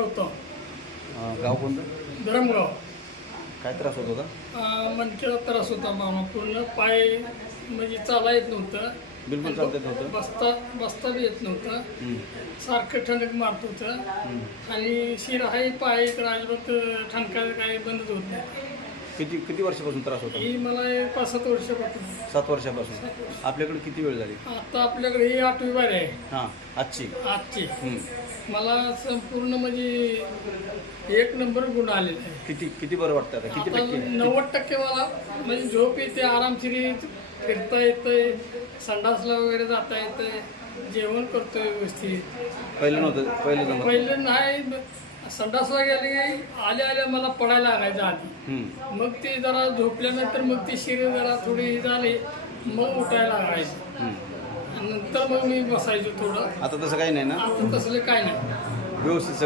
गौतम गाव कोणतं? धरमगाव. काय त्रास होत होता? मणक्याचा त्रास होता मामा. पूर्ण पाय म्हणजे चाला येत नव्हतं. बिलकुल चालता येत नव्हतं. बसता बी येत नव्हतं. हं, सारखं ठणक मारत होतं. हं. आणि शिर आहे पाय तर अजिबात ठणका काही बंदच होत नाही. किती वर्षापासून त्रास होता? ही मला 5-7 वर्षापासून. 7 वर्षापासून. आपल्याकडे किती वेळ झाली? आता आपल्याकडे ही 8वी बारी आहे हां, आजची. आजची. हं. मला संपूर्ण म्हणजे 1 नंबर गुण आलेला आहे. किती बरं वाटतं आता? किती आता टक्के? 90% मला म्हणजे झोप येते, आरामशीर फिरता येतंय, संडासला वगैरे जाता येतंय, जेवण करतोय व्यवस्थित. पहिलं नव्हतं, पहिलं जमत. पहिलं नाही, संडासला गेले की आल्या मला पडायला लागायचं आधी. हं, मग ते जरा झोपल्यानंतर मग ती शरीर जरा थोडी झाली, मग उठायला लागायचं. हं. आणि नंतर मग मी बसायचो थोडं. आता तसं काही नाही ना? आता तसलं काय नाही. व्यवस्थित